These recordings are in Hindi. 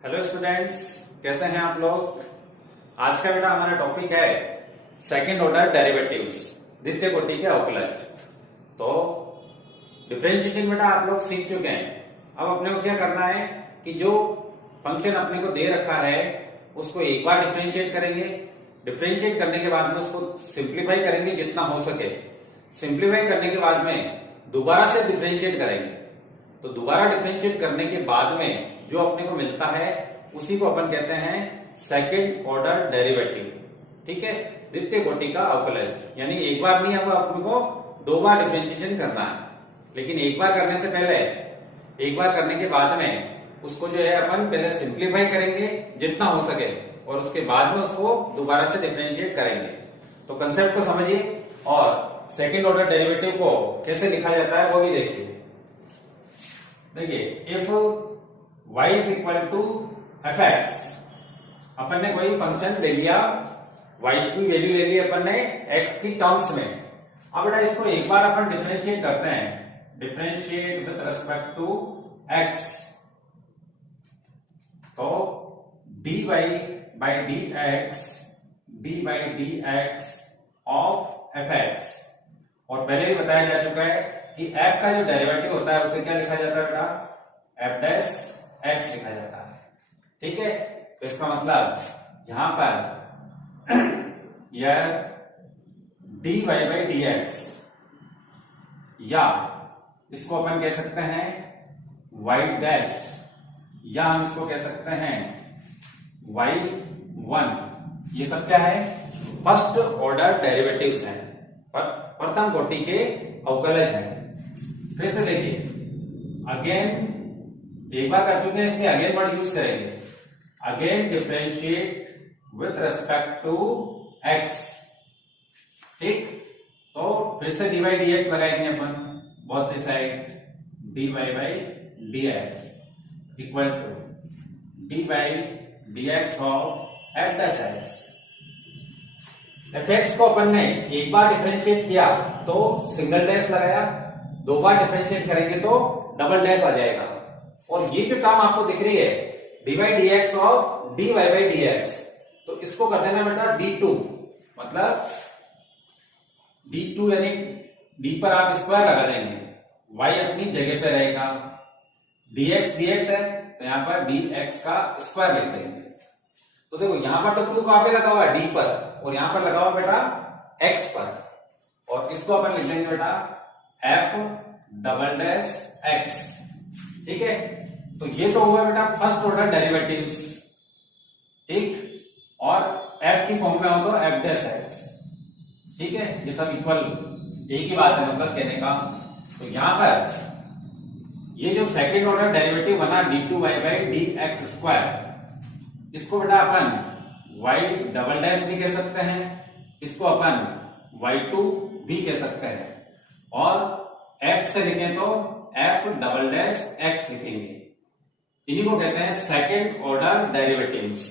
हेलो स्टूडेंट्स, कैसे हैं आप लोग। आज का बेटा हमारा टॉपिक है सेकंड ऑर्डर डेरिवेटिव्स, द्वितीय कोटि के अवकलज। तो डिफरेंशिएशन बेटा आप लोग सीख चुके हैं। अब अपने को क्या करना है कि जो फंक्शन अपने को दे रखा है उसको एक बार डिफरेंशिएट करेंगे। डिफरेंशिएट करने के बाद में उसको सिंप्लीफाई करेंगे जितना हो सके। सिंप्लीफाई करने के बाद में दोबारा से डिफरेंशिएट करेंगे। तो दोबारा डिफरेंशिएट करने के बाद में जो अपने को मिलता है उसी को अपन कहते हैं सेकंड ऑर्डर डेरिवेटिव। ठीक है, द्वितीय कोटि का अवकलज। यानी एक बार नहीं, अब अपने को दो बार डिफरेंशिएशन करना है। लेकिन एक बार करने से पहले, एक बार करने के बाद में उसको जो है अपन पहले सिंप्लीफाई करेंगे जितना हो सके और उसके बाद में उसको दोबारा से डिफरेंशिएट करेंगे। तो कंसेप्ट को समझिए और सेकंड ऑर्डर डेरिवेटिव को कैसे लिखा जाता है वो भी देखिए। देखिए, if y is equal to F X, अपन ने कोई फंक्शन ले लिया, y की वैल्यू ले ली अपन ने x की टर्म्स में। अब बेटा इसको एक बार अपन डिफरेंशिएट करते हैं, differentiate with respect to x। तो dy by dx ऑफ एफ एक्स। और पहले ही बताया जा चुका है कि f का जो डेरिवेटिव होता है उसे क्या लिखा जाता है बेटा, f डैश x लिखा जाता है। ठीक है, तो इसका मतलब यहां पर यह dy by dx, या इसको अपन कह सकते हैं y डैश, या हम इसको कह सकते हैं y1। ये सब क्या है, फर्स्ट ऑर्डर डेरिवेटिव्स हैं, प्रथम कोटि के अवकलज हैं। फिर से देखिए, अगेन एक बार कर चुके हैं इसलिए अगेन वर्ड यूज करेंगे। Again differentiate with respect to x। ठीक, तो फिर से dy by dx लगाएंगे अपन, both the side dy by dx equal to dy by dx of f dash x। F X को अपन ने एक बार डिफरेंशिएट किया तो सिंगल डैश लगाया, दो बार डिफरेंशिएट करेंगे तो डबल डैश आ जाएगा। और ये जो टर्म आपको दिख रही है dy by dx of dy by dx, तो इसको कर देना बेटा d2। मतलब d2 यानी d पर आप स्क्वायर लगा देंगे, y अपनी जगह पे रहेगा, dx है तो यहां पर dx का स्क्वायर लिख देंगे। तो देखो यहां पर तो 2 कहां पे लगा हुआ है, d पर, और यहां पर लगा हुआ बेटा x पर। और इसको अपन लिख देंगे बेटा f डबल डैश x। ठीक है, तो ये तो हुआ बेटा फर्स्ट ऑर्डर डेरिवेटिव्स। ठीक, और f की फॉर्म में हो तो f डैश x। ठीक है, ये सब इक्वल एक ही बात है मतलब कहने का। तो यहां पर ये जो सेकंड ऑर्डर डेरिवेटिव बना d2y by dx स्क्वायर, इसको बेटा अपन y डबल डैश भी कह सकते हैं, इसको अपन y2 भी कह सकते हैं, और x से लिखें तो f डबल डैश x लिखेंगे। इन्हीं को कहते हैं सेकंड ऑर्डर डेरिवेटिव्स।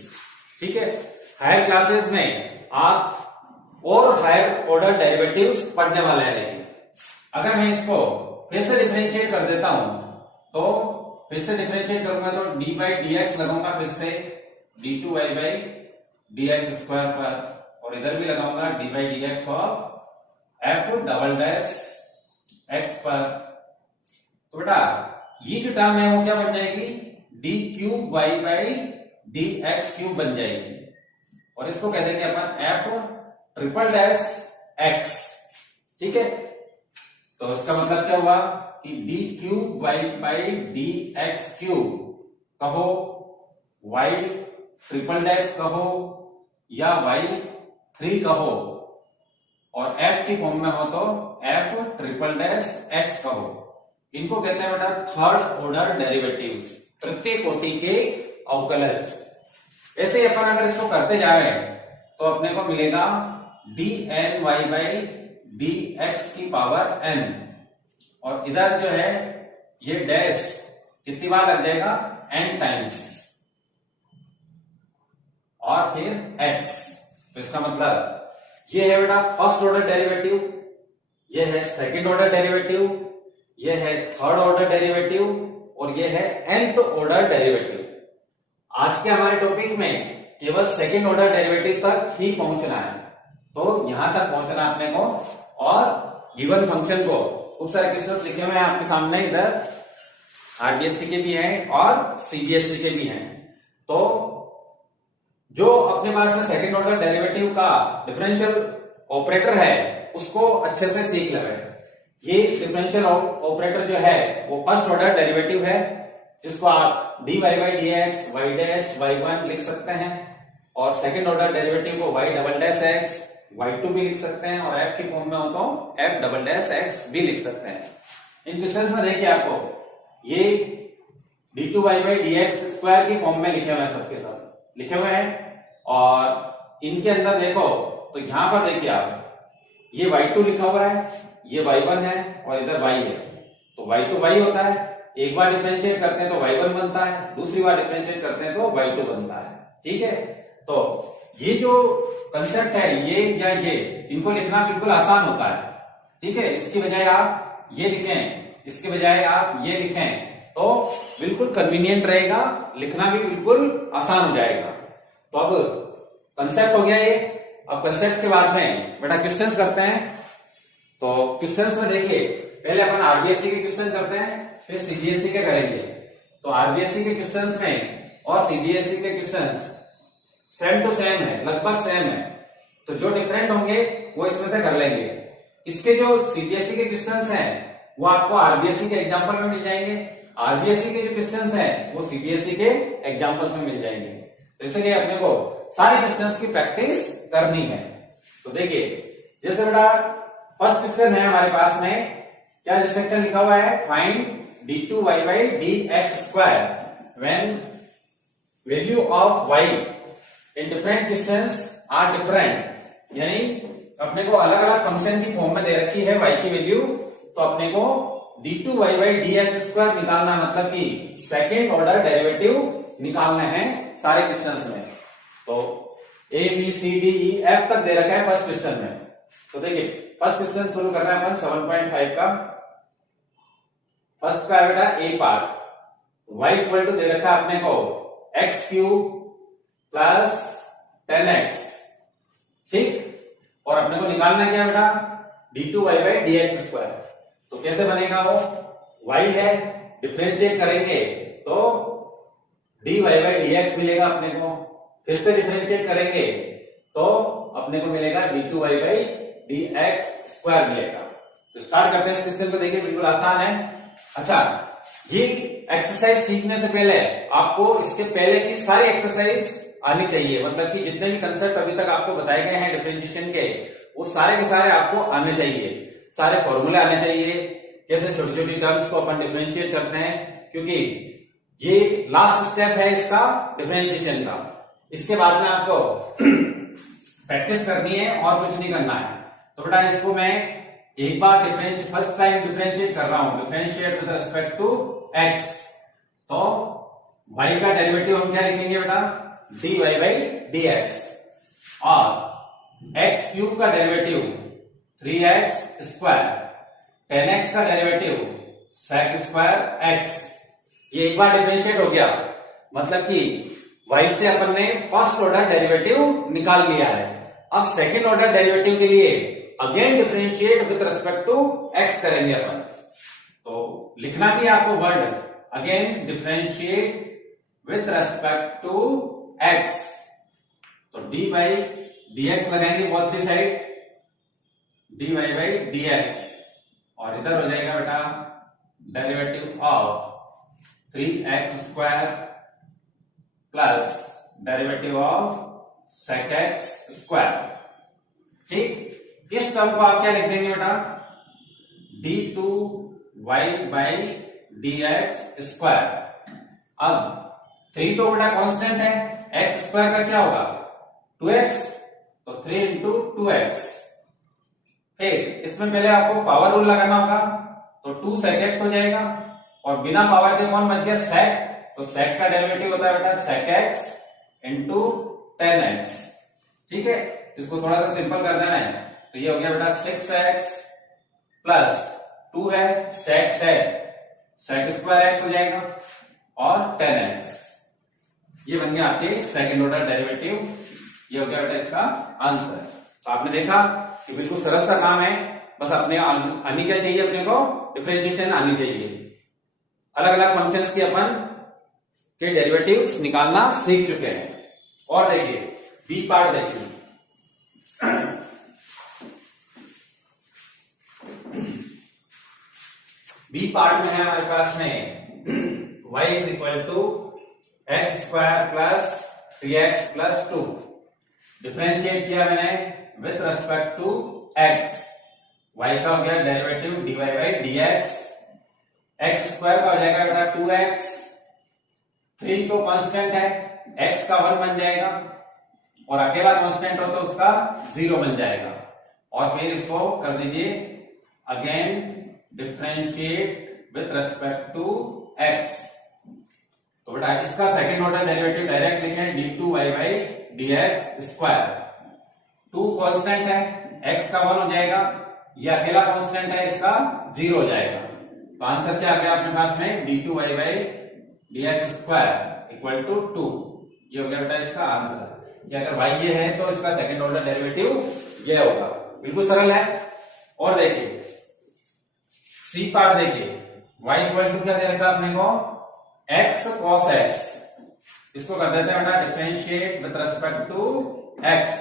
ठीक है, हायर क्लासेस में आप और हायर ऑर्डर डेरिवेटिव्स पढ़ने वाले हैं। अगर मैं इसको फिर से डिफरेंशिएट कर देता हूं, तो फिर से डिफरेंशिएट करूंगा तो dy by dx लगाऊंगा, फिर से d2y by dx स्क्वायर पर, और इधर भी लगाऊंगा dy by dx of f double dash x पर। तो बेटा ये जो टर्म है वो क्या बन जाएगी, d cube y by dx cube बन जाएगी, और इसको कह देंगे अपन f ट्रिपल डैश x। ठीक है, तो इसका मतलब क्या हुआ कि d cube y by dx cube कहो, y ट्रिपल डैश कहो, या y3 कहो, और f की फॉर्म में हो तो f ट्रिपल डैश x कहो। इनको कहते हैं बेटा थर्ड ऑर्डर डेरिवेटिव्स, तृतीय कोटि के अवकलज। ऐसे ही अपन अगर इसको करते जा रहे हैं तो अपने को मिलेगा dny by dx की पावर n, और इधर जो है ये डैश कितनी बार लग जाएगा, n टाइम्स, और फिर x। तो इसका मतलब ये है बेटा फर्स्ट ऑर्डर डेरिवेटिव, ये है सेकंड ऑर्डर डेरिवेटिव, ये है थर्ड ऑर्डर डेरिवेटिव, और ये है nth ऑर्डर डेरिवेटिव। आज के हमारे टॉपिक में केवल सेकंड ऑर्डर डेरिवेटिव तक ही पहुंचना है, तो यहां तक पहुंचना अपने को। और गिवन फंक्शन को खूब सारे क्वेश्चन लिखे हुए हैं आपके सामने, इधर आरबीएससी के भी हैं और सीबीएसई के भी हैं। तो जो अपने पास में सेकंड ऑर्डर डेरिवेटिव का डिफरेंशियल ऑपरेटर है उसको अच्छे से सीख लेंगे। ये डिफरेंशियल ऑपरेटर जो है वो फर्स्ट ऑर्डर डेरिवेटिव है, जिसको आप dy by D x y dash y one लिख सकते हैं, और सेकंड ऑर्डर डेरिवेटिव को y double dash x y two भी लिख सकते हैं, और f की फॉर्म में हो तो f डबल डैश एक्स भी लिख सकते हैं। इन क्वेश्चंस में देखिए आपको ये d2y by D x square की फॉर्म में लिखे हुए हैं, सबके सब लिखे हुए हैं। और इनके अंदर देखो तो यहां पर देखिए आप ये y2 लिखा हुआ है, ये y1 है और इधर y है, तो y तो y होता है। एक बार डिफरेंशिएट करते हैं तो y1 बनता है, दूसरी बार डिफरेंशिएट करते हैं तो y2 बनता है। ठीक है, तो ये जो कंसेप्ट है ये या ये, इनको लिखना बिल्कुल आसान होता है। ठीक है, इसकी बजाय आप ये लिखें, इसके बजाय आप ये लिखें तो बिल्कुल कन्वीनियंट रहेगा, लिखना भी बिल्कुल आसान हो जाएगा। तो अब कंसेप्ट हो गया ये। अब कंसेप्ट के बाद में बेटा क्वेश्चंस करते हैं। तो क्वेश्चंस में देखिए पहले अपन आरबीएससी के क्वेश्चन करते हैं, फिर सीबीएसई के करेंगे। तो आरबीएससी के क्वेश्चंस में और सीबीएसई के क्वेश्चंस सेम टू सेम है, लगभग सेम है, तो जो डिफरेंट होंगे वो इसमें से कर लेंगे। इसके जो सीबीएसई के क्वेश्चंस हैं वो आपको आरबीएसई के एग्जांपल में मिल जाएंगे, आरबीएसई के जो क्वेश्चंस हैं वो सीबीएसई के एग्जांपल्स में मिल जाएंगे। तो इसलिए अपने को सारे क्वेश्चंस की प्रैक्टिस करनी है। तो देखिए जैसे बेटा फर्स्ट क्वेश्चन है हमारे पास में, क्या रिस्ट्रिक्शन लिखा हुआ है, find d2y by D x square when value of y in different questions are different. यानी अपने को अलग अलग फंक्शन की फॉर्म में दे रखी है y की वैल्यू, तो अपने को d2y by D x square निकालना, मतलब कि सेकेंड ऑर्डर डेरिवेटिव निकालना है सारे क्वेश्चंस में। तो A B C D E F तक दे रखा है फर्स्ट क्वेश्चन में। तो देखिए फर्स्ट क्वेश्चन शुरू कर रहे हैं अपन 7.5 का। फर्स्ट का है बेटा ए पार्ट, y इक्वल टू दे रखा है अपने को एक्स क्यूब प्लस 10x। ठीक, और अपने को निकालना क्या बेटा, d2y by D x square. तो कैसे बनेगा वो, y है, डिफरेंशिएट करेंगे तो dy बाई डी एक्स मिलेगा अपने को, फिर से डिफरेंशिएट करेंगे तो अपने को मिलेगा d2y by D x square मिलेगा। तो स्टार्ट करते हैं इस क्वेश्चन को। देखिए बिल्कुल आसान है। अच्छा, ये एक्सरसाइज सीखने से पहले आपको इसके पहले की सारी एक्सरसाइज आनी चाहिए, मतलब कि जितने भी कंसेप्ट अभी तक आपको बताए गए हैं डिफरेंशिएशन के, वो सारे के सारे आपको आने चाहिए, सारे फॉर्मूले आने चाहिए, कैसे छोटी छोटी टर्म्स को अपन डिफरेंशिएट करते हैं, क्योंकि ये लास्ट स्टेप है इसका डिफरेंशिएशन का। इसके बाद में आपको प्रैक्टिस करनी है और कुछ नहीं करना है। तो बेटा इसको मैं एक बार फर्स्ट टाइम डिफरेंशिएट कर रहा हूं, differentiate with respect to x. तो y का डेरिवेटिव हम क्या लिखेंगे बेटा, dy बाई डी एक्स, और एक्स क्यूब का डेरिवेटिव 3x स्क्वायर, 10x का डेरिवेटिव sec स्क्वायर x। ये एक बार डिफरेंशिएट हो गया, मतलब कि y से अपन ने फर्स्ट ऑर्डर डेरिवेटिव निकाल लिया है। अब सेकंड ऑर्डर डेरिवेटिव के लिए again differentiate with respect to x करेंगे अपन। तो लिखना भी आपको word, again differentiate with respect to x। तो dy बाई डी एक्स लगाएंगे both the side, dy by D x, और इधर हो जाएगा बेटा derivative of 3x square plus derivative of sec x square. ठीक, इस टर्म को आप क्या लिख देंगे बेटा, d2y by D x square. अब 3 तो बेटा कांस्टेंट है, x स्क्वायर का क्या होगा 2x, तो 3 इंटू 2x। फिर इसमें पहले आपको पावर रूल लगाना होगा, तो 2 sec x हो जाएगा, और बिना पावर के कौन बच गया sec, तो sec का डेरिवेटिव होता है बेटा sec x इंटू 10x। ठीक है, इसको थोड़ा सा सिंपल कर देना है, तो ये हो गया बेटा 6x प्लस 2 है sec sec sec square x हो जाएगा, और 10x। ये बन गया आपके सेकंड ऑर्डर डेरिवेटिव। ये हो गया बेटा इसका आंसर। तो आपने देखा कि बिल्कुल सरल सा काम है, बस अपने आनी क्या चाहिए, अपने को डिफरेंशिएशन आनी चाहिए। अलग अलग फंक्शंस की अपन के डेरिवेटिव्स निकालना सीख चुके हैं। और देखिए बी पार्ट देखिए, बी पार्ट में है हमारे पास में y is equal to x square plus 3x plus 2। Differentiate किया मैंने with respect to x। y का हो गया derivative dy by dx, x square का हो जाएगा बेटा 2x, 3 तो कांस्टेंट है, x का 1 बन जाएगा, और अकेला कांस्टेंट हो तो उसका 0 बन जाएगा। और फिर इसको कर दीजिए again differentiate with respect to x। तो बेटा इसका सेकंड ऑर्डर डेरिवेटिव डायरेक्ट लिखें d2y by dx square. 2 constant है, x का 1 हो जाएगा, ये अकेला कांस्टेंट है, इसका 0 हो जाएगा। तो आंसर क्या आ गया अपने पास में d2y by dx square equal to 2। ये हो गया बेटा इसका आंसर। कि अगर y ये है तो इसका सेकंड ऑर्डर डेरिवेटिव ये होगा। बिल्कुल सरल है। और देखिए सी पार्ट देखिए, y इक्वल टू क्या दे रखा आपने को x cos x। इसको कर देते हैं बेटा differentiate with respect to x।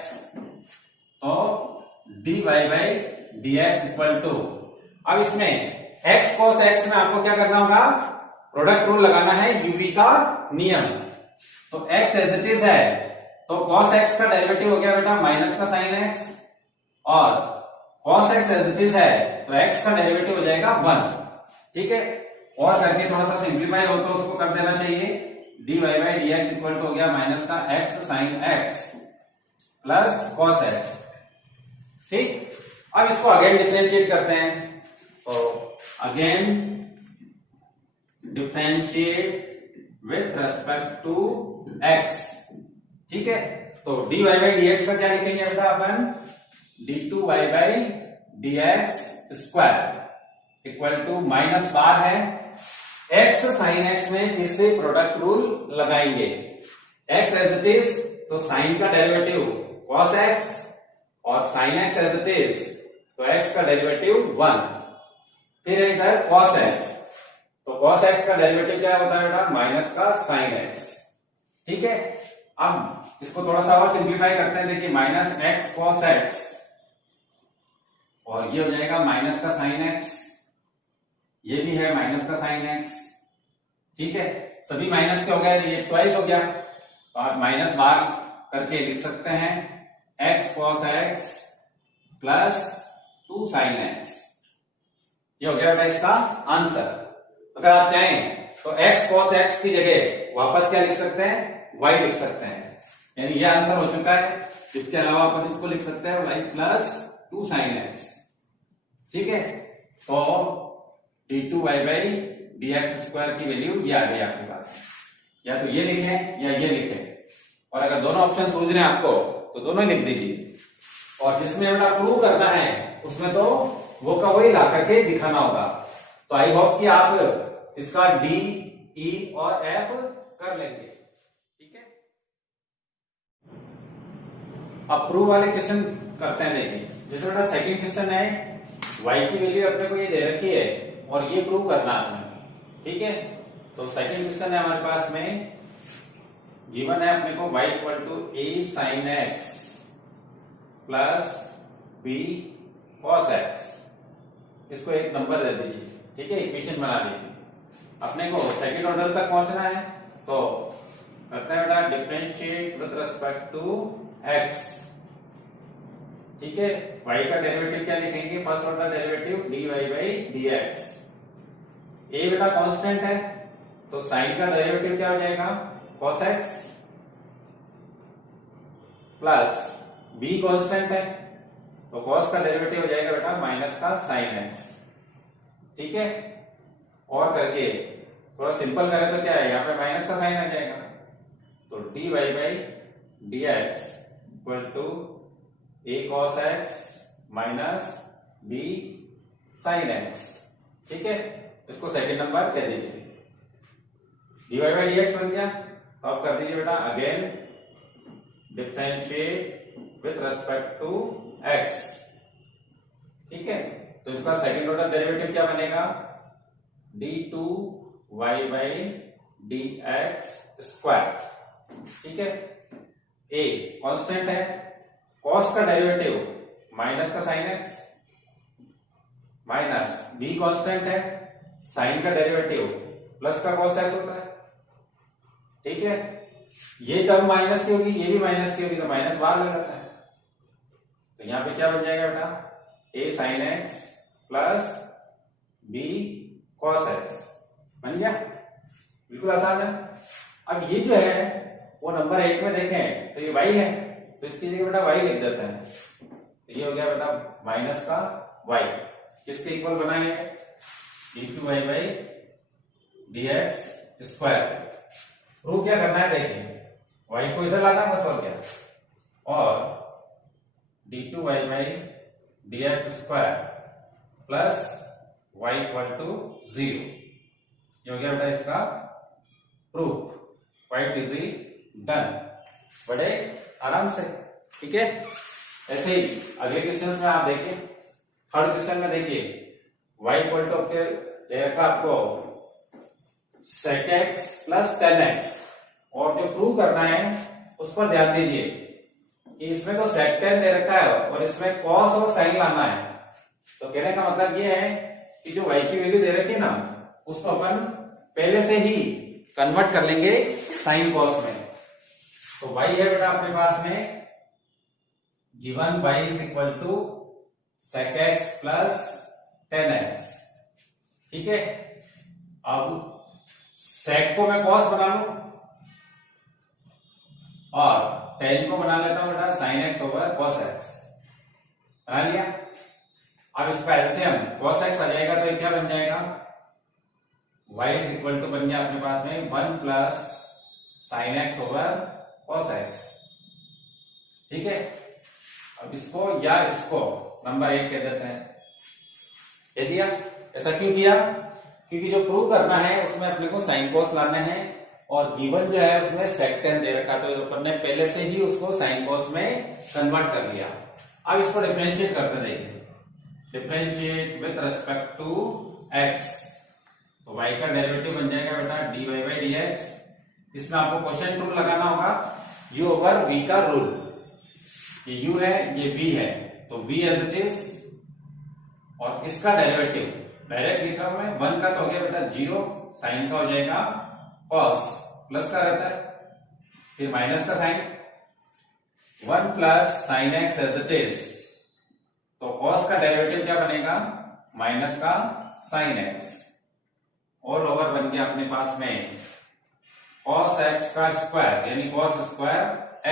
तो dy by dx equal to, अब इसमें x cos x में आपको क्या करना होगा, प्रोडक्ट रूल लगाना है, यूवी का नियम। तो x एज इट इज है, तो cos x का डेरिवेटिव हो गया बेटा माइनस का साइन x, और cos x as it is है तो x का डेरिवेटिव हो जाएगा 1। ठीक है, और करके थोड़ा सा सिंप्लीफाई हो तो उसको कर देना चाहिए, dy by dx equal to हो गया माइनस का x sine x plus cos x। ठीक, अब इसको अगेन डिफरेंशिएट करते हैं। तो again differentiate with respect to x। ठीक है, तो dy बाई dx का क्या लिखेंगे बेटा अपन, d2y by dx square equal to minus बार है, x साइन x में फिर से प्रोडक्ट रूल लगाएंगे। x एज इट इज तो साइन का डेरिवेटिव cos x, और sine x as it is तो x का डेरिवेटिव 1। फिर इधर cos x, तो cos x का डेरिवेटिव क्या होता है बेटा माइनस का साइन x। ठीक है, अब इसको थोड़ा सा और सिंप्लीफाई करते हैं। देखिए माइनस x cos x, और ये हो जाएगा माइनस का साइन x, ये भी है माइनस का साइन x। ठीक है, सभी माइनस के हो गए, ये ट्वाइस हो गया, तो आप माइनस बार करके लिख सकते हैं x cos x plus 2 sine x। ये हो गया बेटा इसका आंसर। अगर आप चाहें तो x cos x की जगह वापस क्या लिख सकते हैं, y लिख सकते हैं, यानी ये आंसर हो चुका है। इसके अलावा अपन इसको लिख सकते हैं y प्लस 2 साइन x। ठीक है, तो d2y बाई dx स्क्वायर की वैल्यू ये आ गई आपके पास। या तो ये लिखें या ये लिखें, और अगर दोनों ऑप्शन सूझ रहे हैं आपको तो दोनों लिख दीजिए। और जिसमें बेटा प्रूव करना है उसमें तो वो का वही ला करके दिखाना होगा। तो आई होप कि आप इसका डी, ई और एफ कर लेंगे। ठीक है, अब प्रूव वाले क्वेश्चन करते हैं। देखिए जैसे बेटा सेकंड क्वेश्चन है, y की वैल्यू अपने को ये दे रखी है और ये प्रूव करना है हमें। ठीक है, तो सेकंड क्वेश्चन है हमारे पास में, गिवन है अपने को y equal to a sine x plus b cos x। इसको एक नंबर दे दीजिए। ठीक है, इक्वेशन बना लीजिए। अपने को सेकंड ऑर्डर तक पहुंचना है, तो करते हैं बेटा differentiate with respect to x। ठीक है, y का डेरिवेटिव क्या लिखेंगे, first order derivative dy by dx। a बेटा कांस्टेंट है, तो साइन का डेरिवेटिव क्या हो जाएगा cos x, plus b constant है तो cos का डेरिवेटिव हो जाएगा बेटा माइनस का साइन x। ठीक है, और करके थोड़ा सिंपल करें तो क्या है, यहाँ पे माइनस का साइन आ जाएगा, तो dy by dx equal to a cos x minus b sine x। ठीक है, इसको सेकंड नंबर कह दीजिए। dy बाई dx बन गया, तो अब कर दीजिए बेटा again differentiate with respect to x। ठीक है, तो इसका सेकंड ऑर्डर डेरिवेटिव क्या बनेगा, d2y बाई dx स्क्वायर। ठीक है, a कांस्टेंट है, cos का डेरिवेटिव माइनस का sine x minus b constant है, साइन का डेरिवेटिव प्लस का cos x होता है। ठीक है, ये टर्म माइनस की होगी, ये भी माइनस की होगी, तो माइनस बाहर ले जाता है। तो यहां पे क्या बन जाएगा बेटा, a sin x plus b cos x बन गया। बिल्कुल आसान है। अब ये जो है वो नंबर 1 में देखें तो ये y है, तो इसकी जगह बेटा y लिख देते हैं। तो ये हो गया बेटा माइनस का y, किसके इक्वल बनाएंगे, d2y by dx square. Prove क्या करना है देखिए, y को इधर लाना बस, और क्या, और d2y by dx square plus y equal to 0। ये हो गया बेटा इसका प्रूफ, क्वाइट इजी डन, बड़े आराम से। ठीक है, ऐसे ही अगले क्वेश्चन में आप देखिए, थर्ड क्वेश्चन में देखिए y इक्वल टू दे रखा आपको sec x plus tan x, और जो प्रूव करना है उस पर ध्यान दीजिए कि इसमें तो sec tan दे रखा है और इसमें cos और sin लाना है। तो कहने का मतलब ये है कि जो y की वैल्यू दे रखी है ना, उसको अपन पहले से ही कन्वर्ट कर लेंगे sin cos में। तो y है बेटा अपने पास में given y is equal to sec x plus tan x। ठीक है, अब sec को मैं cos बना लू और tan को बना लेता हूं बेटा sin x over cos x, बना लिया। अब इसका एलसीएम cos x आ जाएगा, तो ये क्या बन जाएगा, y इज इक्वल टू बन गया अपने पास में 1 plus sin x over cos x। ठीक है, अब इसको या इसको नंबर 1 कह देते हैं। कह दिया, ऐसा क्यों किया, क्योंकि जो प्रूव करना है उसमें अपने को sin cos लाना है, और गिवन जो है उसमें sec tan दे रखा, तो अपन ने पहले से ही उसको sin cos में कन्वर्ट कर लिया। अब इसको डिफरेंशिएट करते देखिए, differentiate with respect to x, तो y का डेरिवेटिव बन जाएगा बेटा dy बाई dx। इसमें आपको क्वेश्चन रूल लगाना होगा, u ओवर v का रूल। ये u है, ये v है, तो v एज इट इज, और इसका डेरिवेटिव डायरेक्ट लिख रहा हूं मैं, 1 का तो हो गया बेटा 0, साइन का हो जाएगा cos, प्लस का रहता है, फिर माइनस का sine, 1 plus sine x as it is, तो cos का डेरिवेटिव क्या बनेगा, माइनस का साइन x, और ओवर बन गया अपने पास में cos x का स्क्वायर, यानी cos स्क्वायर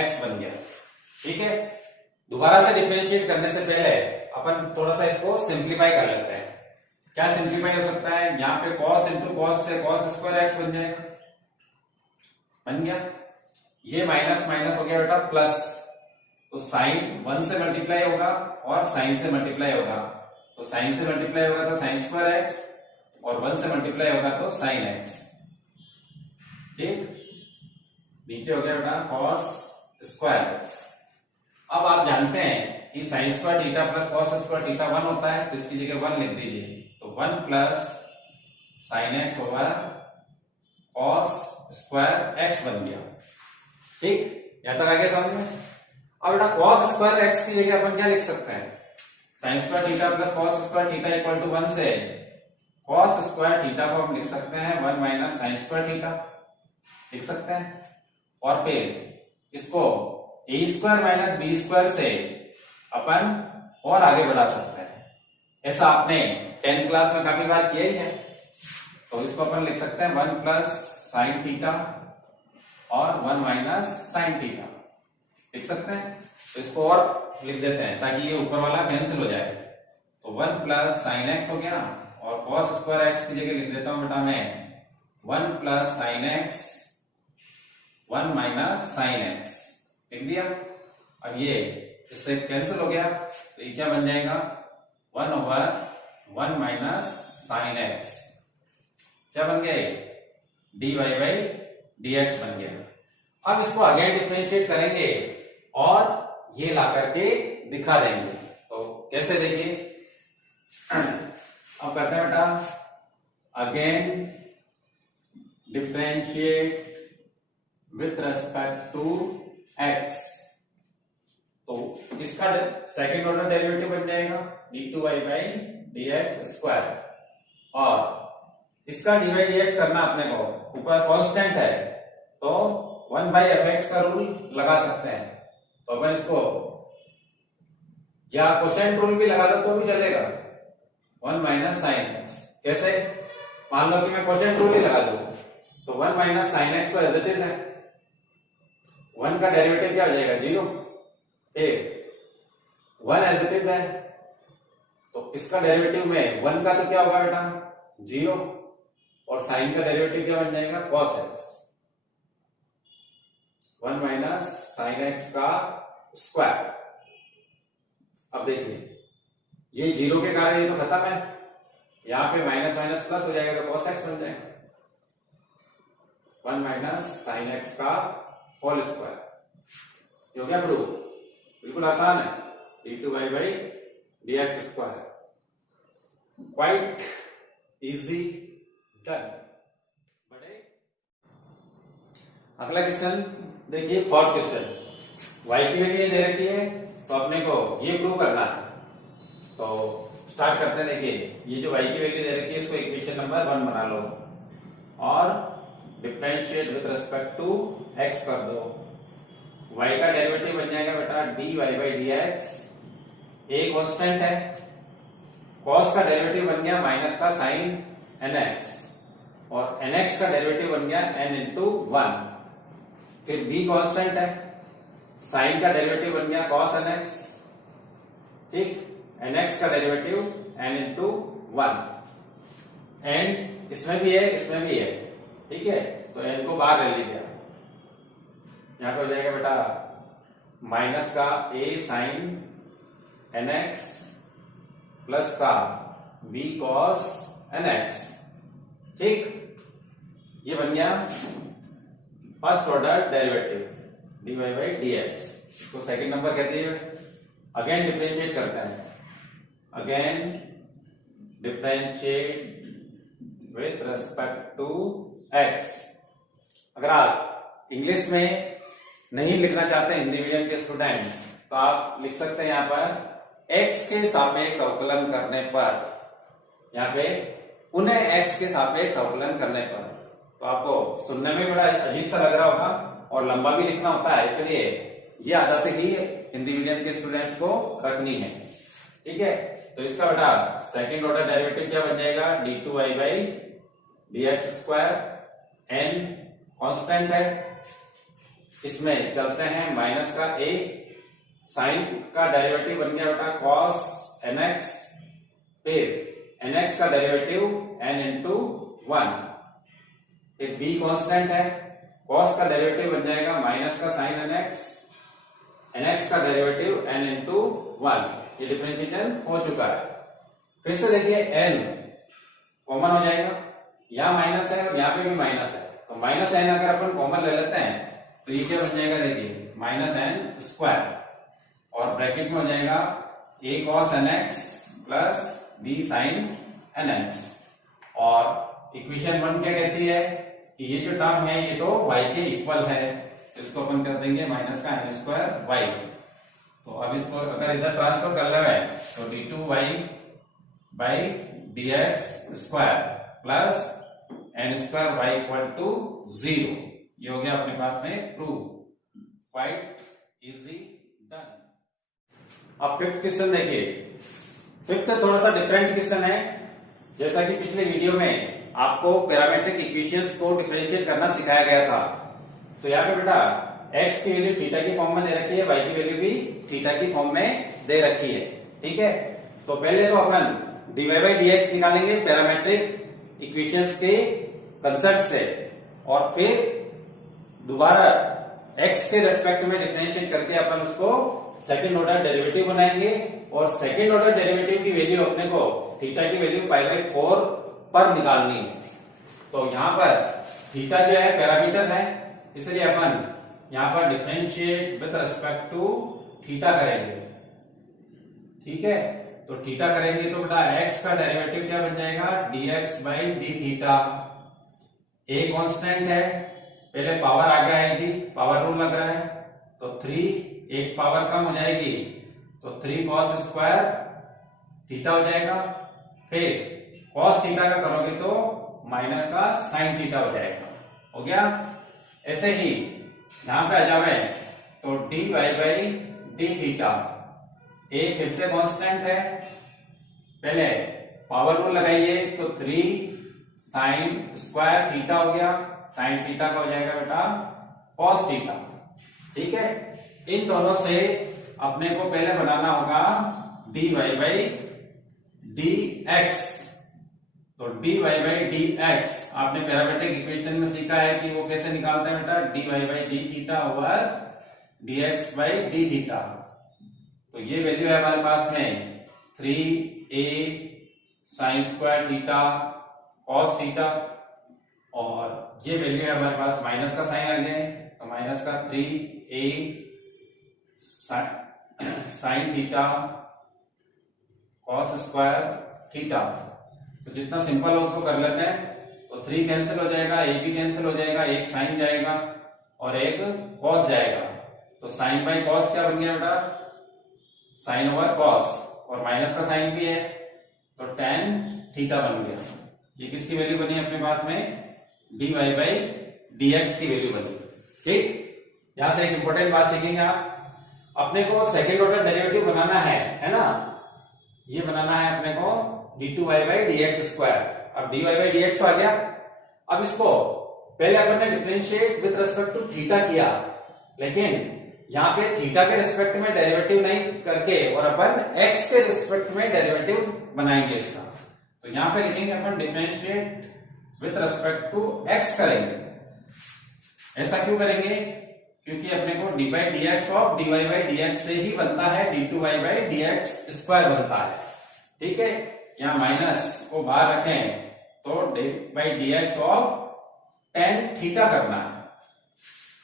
x बन गया। ठीक है, दोबारा से डिफरेंशिएट करने से पहले अपन थोड़ा सा इसको सिंप्लीफाई कर लेते हैं। क्या सिंप्लीफाई हो सकता है, यहाँ पे cos इंटू cos से cos स्क्वायर x बन जाएगा, बन गया। ये माइनस माइनस हो गया बेटा प्लस, तो साइन 1 से मल्टीप्लाई होगा और साइन से मल्टीप्लाई होगा, तो साइन से मल्टीप्लाई होगा तो साइन स्क्वायर x, और 1 से मल्टीप्लाई होगा तो साइन x। ठीक, नीचे हो गया बेटा cos स्क्वायर x। अब आप जानते हैं कि sign square theta plus cos square theta 1 होता है, तो इसकी जगह 1 लिख दीजिए, तो 1 plus sine x over cos square x बन गया। ठीक, यहां तक आ गया समझ में। अब बेटा cos स्क्वायर x की जगह अपन क्या लिख सकते हैं, sine square theta plus cos square theta equal to 1 से cos स्क्वायर थीटा को हम लिख सकते हैं 1 माइनस साइन स्क्वायर थीटा, लिख सकते हैं, और फिर इसको ए स्क्वायर माइनस बी स्क्वायर से अपन और आगे बढ़ा सकते हैं। ऐसा आपने 10th क्लास में काफी बार किया ही है, तो इसको अपन लिख सकते हैं 1 प्लस साइन थीटा और 1 माइनस साइन थीटा, लिख सकते हैं। तो इसको और लिख देते हैं ताकि ये ऊपर वाला कैंसिल हो जाए, तो 1 प्लस साइन एक्स हो गया, और cos स्क्वायर एक्स की जगह लिख देता हूं बेटा मैं 1 plus sine x 1 minus sine x, लिख दिया। अब ये इससे कैंसिल हो गया, तो ये क्या बन जाएगा 1 ओवर 1 माइनस साइन एक्स, क्या बन गया dy बाई dx बन गया। अब इसको अगेन डिफरेंशिएट करेंगे और ये ला करके दिखा देंगे। तो कैसे देखिए, अब करते हैं बेटा again differentiate with respect to x. तो इसका सेकेंड ऑर्डर डेरिवेटिव बन जाएगा d2y बाई dx स्क्वायर, और इसका dy dx करना अपने को, ऊपर कांस्टेंट है तो 1/fx का रूल लगा सकते हैं। तो अपन इसको या कोशेंट रूल भी लगा दो तो भी चलेगा, 1 माइनस साइन एक्स। कैसे, मान लो कि मैं कोशेंट रूल ही लगा दूं तो 1 माइनस साइन एक्स तो एज इट इज है, 1 का डेरिवेटिव क्या हो जाएगा 0, 1 एज इट इज है, तो इसका डेरिवेटिव में 1 का तो क्या होगा बेटा 0, और साइन का डेरिवेटिव क्या बन जाएगा cos x, 1 minus sine x का स्क्वायर। अब देखिए ये 0 के कारण ये तो खत्म है, यहां पे माइनस माइनस प्लस हो जाएगा तो कॉस एक्स बन जाएगा, 1 माइनस साइन एक्स का होल स्क्वायर। ये हो गया प्रूफ, बिल्कुल आसान है, d2y by dx square, quite easy done. अगला क्वेश्चन देखिए, फोर्थ क्वेश्चन, y की वैल्यू दे रखी है तो अपने को ये प्रूव करना है। तो स्टार्ट करते हैं। देखिए ये जो y की वैल्यू दे रखी है इसको इक्वेशन नंबर 1 बना लो और differentiate with respect to x कर दो। y का डेरिवेटिव बन जाएगा बेटा dy by dx, a constant है, cos का डेरिवेटिव बन गया माइनस का साइन nx, और nx का डेरिवेटिव बन गया n इंटू 1, फिर b कांस्टेंट है, साइन का डेरिवेटिव बन गया cos nx, ठीक, nx का डेरिवेटिव n इंटू 1, n इसमें भी है इसमें भी है, ठीक है, तो n को बाहर ले लीजिए, यहां पे हो जाएगा बेटा माइनस का a साइन nx प्लस का b cos nx, ठीक, ये बन गया first order derivative dy by dx। इसको सेकंड नंबर कहते हैं। अगेन डिफरेंशिएट करते हैं, again differentiate with respect to x। अगर आप इंग्लिश में नहीं लिखना चाहते हिंदी मीडियम के स्टूडेंट तो आप लिख सकते हैं यहां पर x के सापेक्ष अवकलन करने पर, यहाँ पे उन्हें x के सापेक्ष अवकलन करने पर। तो आपको सुनने में बड़ा अजीब सा लग रहा होगा और लंबा भी लिखना होता है, इसलिए ये आदत ही हिंदी मीडियम के स्टूडेंट्स को रखनी है, ठीक है। तो इसका बेटा सेकंड ऑर्डर डेरिवेटिव क्या बन जाएगा d2y by dx square, n constant है, इसमें चलते हैं माइनस का a, साइन का डेरिवेटिव बन गया बेटा cos nx, फिर nx का डेरिवेटिव n इंटू 1, फिर b कांस्टेंट है, cos का डेरिवेटिव बन जाएगा माइनस का साइन nx, nx का डेरिवेटिव n इंटू 1। ये डिफरेंशिएशन हो चुका है। फिर से देखिए n कॉमन हो जाएगा, यहाँ माइनस है और यहाँ पे भी माइनस है, तो माइनस n अगर अपन कॉमन ले लेते हैं तो ये क्या बन जाएगा, देखिए माइनस n स्क्वायर, और ब्रैकेट में हो जाएगा a cos nx plus b sin nx, और इक्वेशन 1 क्या कहती है कि ये जो टर्म है ये तो y के इक्वल है, तो इसको अपन कर देंगे माइनस का n स्क्वायर y। तो अब इसको अगर इधर ट्रांसफर कर ले तो d2y by dx square plus n square y equal to 0, ये हो गया अपने पास में प्रूफ, क्वाइट इजी डन। अब फिफ्थ क्वेश्चन देखिए, फिफ्थ थोड़ा सा डिफरेंट क्वेश्चन है। जैसा कि पिछले वीडियो में आपको पैरामेट्रिक इक्वेशंस को डिफरेंशिएट करना सिखाया गया था, तो यहाँ पे बेटा x की वैल्यू थीटा की फॉर्म में दे रखी है, y की वैल्यू भी थीटा की फॉर्म में दे रखी है, ठीक है। तो पहले तो अपन dy बाई dx निकालेंगे पैरामेट्रिक इक्वेशंस के कंसेप्ट से, और फिर दोबारा x के रेस्पेक्ट में डिफरेंशिएट करके अपन उसको सेकंड ऑर्डर डेरिवेटिव बनाएंगे, और सेकंड ऑर्डर डेरिवेटिव की वैल्यू अपने को थीटा की वैल्यू π/4 पर निकालनी है। तो यहाँ पर थीटा जो है पैरामीटर है, इसलिए अपन यहां पर differentiate with respect to theta करेंगे, ठीक है। तो थीटा करेंगे तो बेटा x का डेरिवेटिव क्या बन जाएगा, dx by D theta. a constant है, पहले पावर आगे आएगी, पावर रूल लग रहा है, तो 3 एक पावर कम हो जाएगी तो 3 cos स्क्वायर थीटा हो जाएगा। फिर cos थीटा का करोगे तो माइनस का साइन थीटा हो जाएगा, हो गया। ऐसे ही यहां पे आ जावे तो dy by D theta, a फिर से कांस्टेंट है, पहले पावर रूल लगाइए तो 3 साइन स्क्वायर थीटा हो गया, साइन थीटा का हो जाएगा बेटा cos थीटा, ठीक है। इन दोनों से अपने को पहले बनाना होगा dy बाई डी एक्स। तो dy बाई डी एक्स आपने पैरामेट्रिक इक्वेशन में सीखा है कि वो कैसे निकालते हैं बेटा, dy by D theta over dx by D theta. तो ये वैल्यू है हमारे पास में 3a sign square theta cos theta, और ये वैल्यू है हमारे पास माइनस का साइन आ गया, तो माइनस का 3a sine theta cos square theta. तो जितना सिंपल हो उसको कर लेते हैं, तो 3 कैंसिल हो जाएगा, a भी कैंसिल हो जाएगा, एक साइन जाएगा और एक cos जाएगा, तो साइन बाई cos क्या बन गया बेटा, साइन ओवर cos, और माइनस का साइन भी है तो tan थीटा बन गया। ये किसकी वैल्यू बनी अपने पास में, dy बाई dx की वैल्यू बनी, ठीक। यहां से एक इंपॉर्टेंट बात सीखेंगे आप, अपने को सेकंड ऑर्डर डेरिवेटिव बनाना है ना, ये बनाना है अपने को d2y बाई dx स्क्वायर। अब dy बाई dx तो आ गया, अब इसको पहले अपन ने differentiate with respect to theta किया, लेकिन यहाँ पे थीटा के रिस्पेक्ट में डेरिवेटिव नहीं करके और अपन x के रिस्पेक्ट में डेरिवेटिव बनाएंगे इसका। तो यहाँ पे लिखेंगे अपन differentiate with respect to x करेंगे। ऐसा क्यों करेंगे, क्योंकि अपने को dy by dx of dy by dx से ही बनता है d2y बाई dx स्क्वायर बनता है, ठीक है। यहाँ माइनस को बाहर रखें तो dy by dx of tan theta करना है।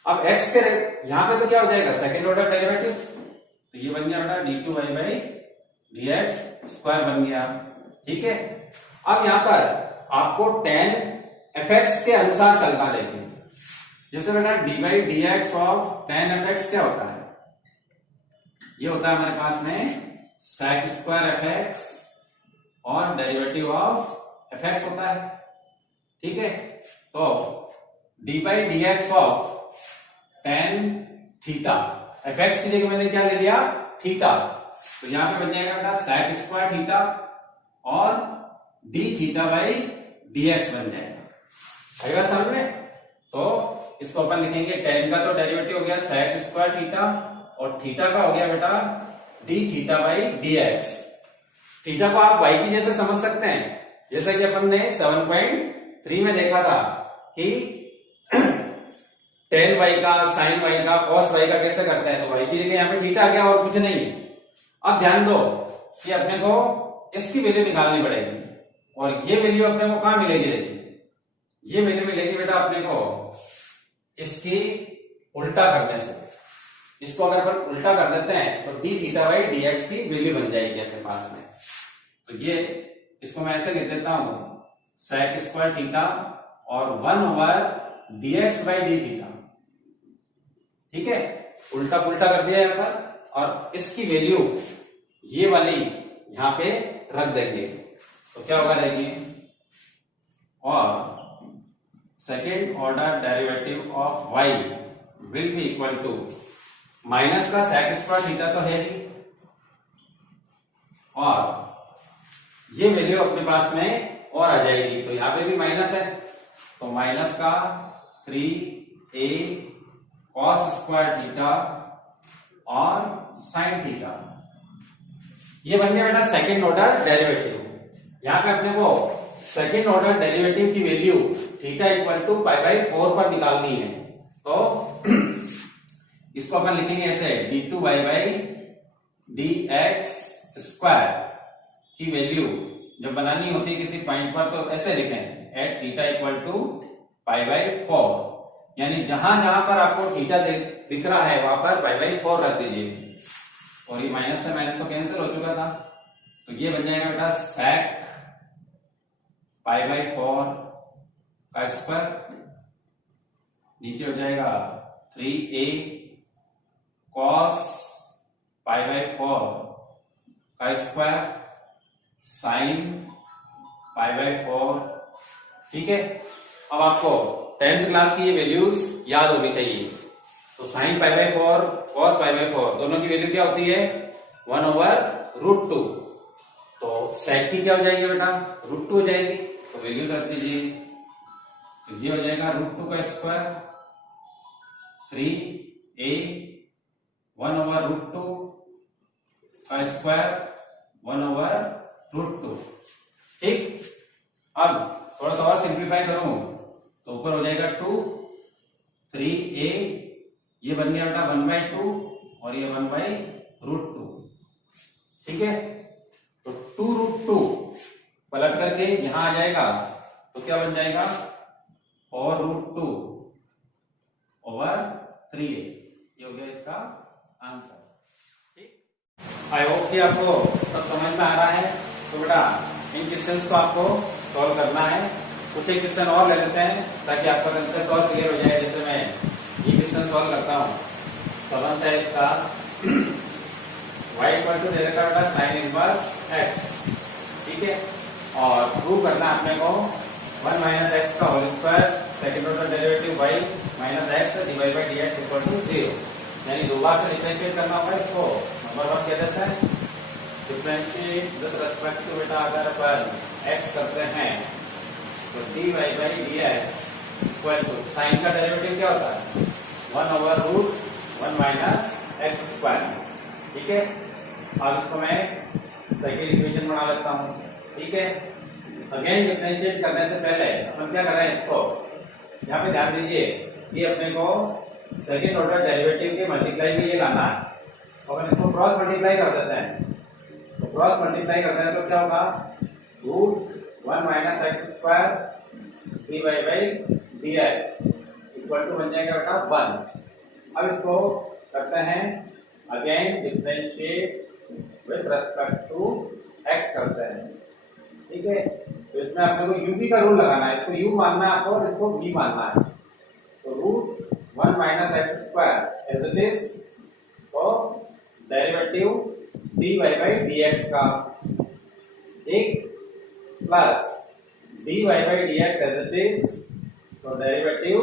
अब x के यहां पे तो क्या हो जाएगा, सेकंड ऑर्डर डेरिवेटिव, तो ये बन गया बेटा d2y बाई dx स्क्वायर बन गया, ठीक है। अब यहां पर आपको tan fx के अनुसार चलना देखिए, जैसे बेटा dy by dx of tan fx क्या होता है, ये होता है हमारे पास में sec स्क्वायर fx और डेरिवेटिव ऑफ fx होता है, ठीक है। तो dy by dx of tan theta, fx की जगह मैंने क्या ले लिया, थीटा, तो यहां पे बन जाएगा बेटा sec स्क्वायर थीटा और d थीटा बाई dx बन जाएगा, आएगा समझ में। तो इसको अपन लिखेंगे, tan का तो डेरिवेटिव हो गया sec स्क्वायर थीटा और थीटा का हो गया बेटा d theta by dx। Theta को आप y की जैसे समझ सकते हैं, जैसा कि अपन ने 7.3 में देखा था कि tan y का, sin y का, cos y का कैसे करते हैं, तो y की जगह यहाँ पे थीटा आ गया और कुछ नहीं। अब ध्यान दो कि अपने को इसकी वैल्यू निकालनी पड़ेगी, और ये वैल्यू अपने को कहां मिलेगी, ये वैल्यू मिलेगी बेटा अपने को इसकी उल्टा करने से। इसको अगर अपन उल्टा कर देते हैं तो d थीटा बाई dx की वैल्यू बन जाएगी अपने पास में। तो ये इसको मैं ऐसे लिख देता हूं sec स्क्वायर थीटा और 1 over dx by D theta, ठीक है। उल्टा पुल्टा कर दिया यहां पर, और इसकी वैल्यू ये वाली यहां पे रख देंगे, तो क्या होगा देखिए, और second order derivative of y will be equal to minus का sec स्क्वायर थीटा तो है ही, और ये वैल्यू अपने पास में और आ जाएगी, तो यहां पे भी माइनस है, तो माइनस का 3a cos स्क्वायर थीटा और sin थीटा, ये बन गया बेटा सेकेंड ऑर्डर डेरिवेटिव। यहां पे अपने को सेकेंड ऑर्डर डेरिवेटिव की value theta equal to pi by 4 पर निकालनी है, तो इसको अपन लिखेंगे ऐसे d2y बाई dx स्क्वायर की वैल्यू जब बनानी होती है किसी पॉइंट पर, तो ऐसे लिखें at theta equal to pi by 4, यानी जहां जहां पर आपको थीटा दिख रहा है वहां पर पाई/4 रख दीजिए, और ये माइनस से माइनस तो कैंसिल हो चुका था, तो ये बन जाएगा बेटा sec पाई/4 का स्क्वायर, नीचे हो जाएगा 3a cos पाई/4 का स्क्वायर साइन पाई/4। ठीक है, अब आपको 10th क्लास की ये वैल्यूज याद होनी चाहिए। तो साइन पाई/4 कॉस पाई/4 दोनों की वैल्यू क्या होती है 1/√2। तो सेक की क्या हो जाएगी बेटा √2 हो जाएगी, तो वैल्यूज रख दीजिए। तो ये हो जाएगा √2 का स्क्वायर 3a 1/√2 का स्क्वायर 1/√2। ठीक, अब थोड़ा सा और सिंप्लीफाई करूं तो ऊपर हो जाएगा 2 3a, ये बन गया बेटा 1/2 और ये 1/√2। ठीक है, तो 2√2 पलट करके यहां आ जाएगा तो क्या बन जाएगा 4√2 ओवर 3a। ये हो गया इसका आंसर। ठीक, आई होप कि आपको सब समझ में आ रहा है। तो बेटा इन क्वेश्चंस को आपको सॉल्व करना है। कुछ एक क्वेश्चन और ले लेते हैं ताकि आपका कंसेप्ट और क्लियर हो जाए। जैसे मैं ये क्वेश्चन सॉल्व करता हूँ, सवाल है इसका y = दे रखा है साइन इनवर्स x। ठीक है, और प्रूव करना है अपने को 1 - x का whole square second order derivative y - x dy/dx = 0। यानी दो बार से डिफरेंशिएट करना होगा इसको। नंबर 1 क्या देता है डिफरेंशिएट विद रिस्पेक्ट टू बेटा अगर अपन x करते हैं तो dy/dx इक्वल टू साइन का डेरिवेटिव क्या होता है 1/√1 - x²। ठीक है, अब इसको मैं सेकंड इक्वेशन बना लेता हूं। ठीक है, अगेन डिफरेंशिएट करने से पहले अपन क्या कर रहे हैं इसको यहाँ पे ध्यान दीजिए कि अपने को सेकंड ऑर्डर डेरिवेटिव के मल्टीप्लाई में ये लाना है, और अपन इसको क्रॉस मल्टीप्लाई कर देते हैं। तो क्रॉस मल्टीप्लाई करते हैं तो क्या होगा √1 - x² dy/dx इक्वल टू बन जाएगा बेटा 1। अब इसको करते हैं again differentiate with respect to x करते हैं। ठीक है, तो इसमें आपको u का रूल लगाना है। इसको u मानना है आपको और इसको v मानना है। तो √1 - x² एज इट इज, तो डेरिवेटिव dy/dx का एक plus dy/dx as it is, तो डेरिवेटिव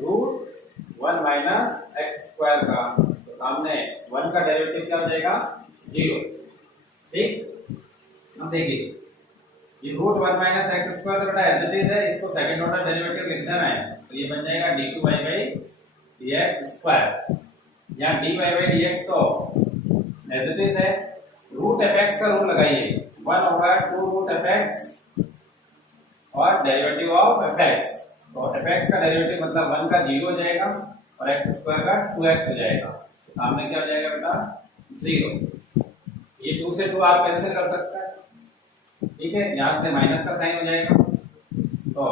√1 - x² का। तो सामने 1 का डेरिवेटिव क्या हो जाएगा 0। ठीक, अब देखिए ये √1 - x² बेटा एज इट इज है, इसको सेकंड ऑर्डर डेरिवेटिव लिख देना है। तो ये बन जाएगा d2y/dx²। यहाँ dy/dx तो एज इट इज है, √fx का रूल लगाइए 1/2√fx और डेरिवेटिव ऑफ fx। तो fx का डेरिवेटिव मतलब 1 का 0 हो जाएगा और x² का 2x हो जाएगा। तो सामने क्या हो जाएगा बेटा 0। ये 2 से 2 आप कैंसिल कर सकते हैं। ठीक है, यहां से माइनस का साइन हो जाएगा, तो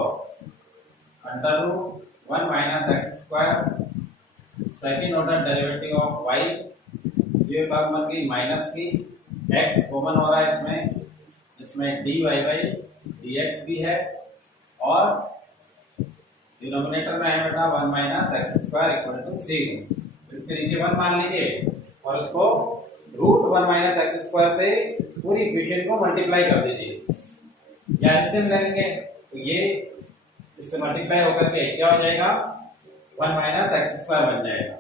√1 - x² second order derivative of y, ये बात बन गई माइनस की, x कॉमन हो रहा है इसमें dy/dx भी है और डिनोमिनेटर में है बेटा 1 - x² इक्वल टू 0। तो इसके नीचे 1 मान लीजिए और उसको √1 - x² से पूरी इक्वेशन को मल्टीप्लाई कर दीजिए या एलसीएम लेंगे। तो ये इससे मल्टीप्लाई होकर के क्या हो जाएगा 1 - x² बन जाएगा।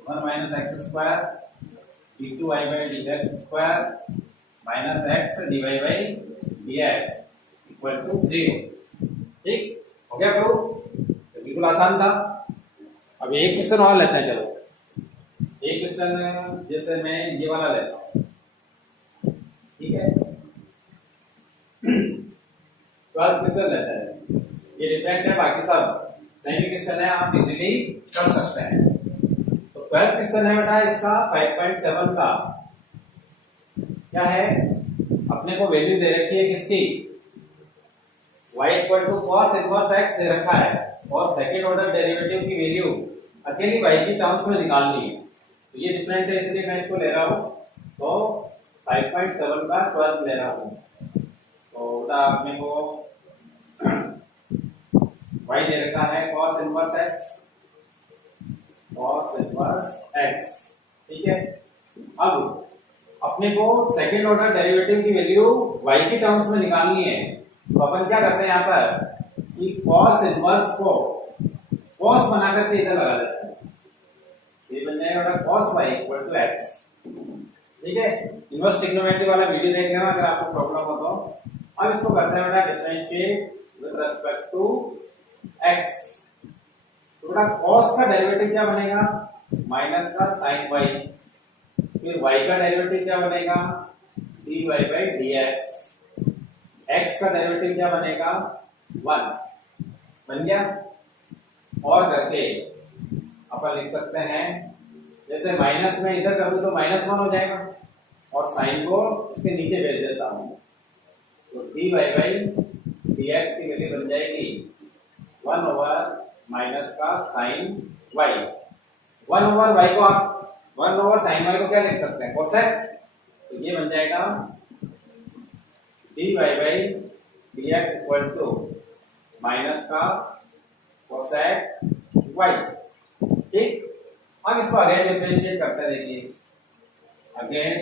1 - x² d2y/dx² - x dy/dx equal to 0। ठीक हो गया प्रूफ, तो बिल्कुल आसान था। अब एक क्वेश्चन और लेते हैं। चलो एक क्वेश्चन जैसे मैं ये वाला लेता हूं। ठीक है, 12th क्वेश्चन लेते हैं। ये डिफरेंट है, बाकी सब सही क्वेश्चन है, आप इजीली कर सकते हैं। तो 12th क्वेश्चन है बेटा इसका 5.7 का क्या है, अपने को वैल्यू दे रखी है किसकी y इक्वल टू cos इनवर्स x दे रखा है और सेकंड ऑर्डर डेरिवेटिव की वैल्यू अकेली y की टर्म्स में निकालनी है। तो ये डिफरेंट है, इसलिए मैं इसको ले रहा हूँ। तो 5.7 का 12 ले रहा हूँ। तो उधर अपने को y दे रखा है cos inverse x, cos inverse x, ठीक है। अब अपने को सेकंड ऑर्डर डेरिवेटिव की वैल्यू y की टर्म्स में निकालनी है। तो अपन क्या करते हैं यहाँ पर कि cos इनवर्स को cos बना करके इधर लगा देते हैं। ये बन जाएगा cos y equal to x, ठीक है। इनवर्स ट्रिग्नोमेट्री वाला वीडियो देख लेना अगर आपको प्रॉब्लम हो तो। अब इसको करते हैं बेटा differentiate with respect to x। तो बेटा cos का डेरिवेटिव क्या बनेगा, माइनस का sin y, फिर y का डेरिवेटिव क्या बनेगा, dy बाई dx, x का डेरिवेटिव क्या बनेगा 1, बन गया। और करके अपन लिख सकते हैं, जैसे माइनस में इधर कर दूं तो -1 हो जाएगा और साइन को इसके नीचे भेज देता हूं। तो dy बाई dx की वैल्यू बन जाएगी 1 ओवर माइनस का sin y। 1 ओवर y को आप 1 ओवर sin y को क्या लिख सकते हैं, कोसेक। तो ये बन जाएगा dy by dx equal to minus का कोसेक y, ठीक। अब इसको अगेन डिफरेंशिएट करते हैं, देखिए again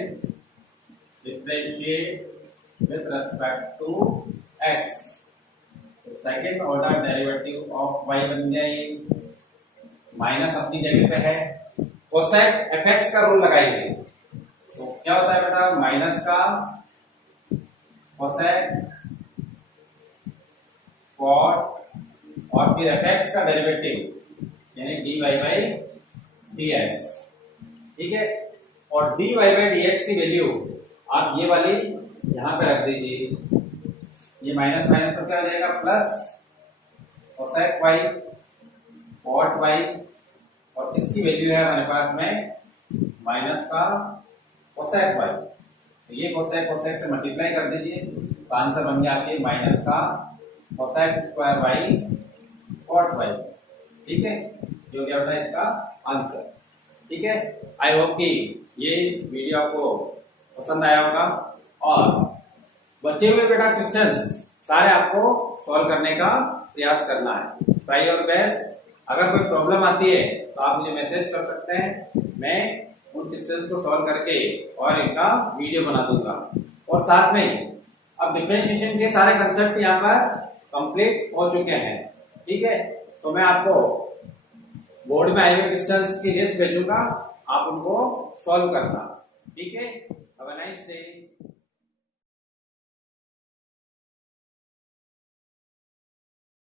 differentiate with respect to x। तो second order derivative of y बन जाएगी, माइनस अपनी जगह पे है, कोसेक fx का रूल लगाएंगे। तो क्या होता है बेटा, माइनस का कोसेक कॉट और फिर fx का डेरिवेटिव यानी dy बाई dx, ठीक है। और dy बाई dx की वैल्यू आप ये वाली यहां पे रख दीजिए। ये माइनस माइनस तो क्या हो जाएगा plus cosec y cot y, और इसकी वैल्यू है हमारे पास में माइनस का कोसेक y। तो ये कोसेक कोसेक से मल्टीप्लाई कर दीजिए, तो आंसर बन गया आपके माइनस का cosec square y cot y, ठीक है। जो क्या होता है इसका आंसर, ठीक है। आई होप कि ये वीडियो आपको पसंद आया होगा और बचे हुए बेटा क्वेश्चंस सारे आपको सॉल्व करने का प्रयास करना है। Try your best. अगर कोई प्रॉब्लम आती है तो आप मुझे मैसेज कर सकते हैं, मैं उन क्वेश्चंस को सॉल्व करके और इनका वीडियो बना दूंगा। और साथ में अब डिफरेंशिएशन के सारे कंसेप्ट यहाँ पर कंप्लीट हो चुके हैं, ठीक है। तो मैं आपको बोर्ड में आए हुए क्वेश्चंस की लिस्ट भेजूंगा, आप उनको सॉल्व करना, ठीक है। Have a nice day.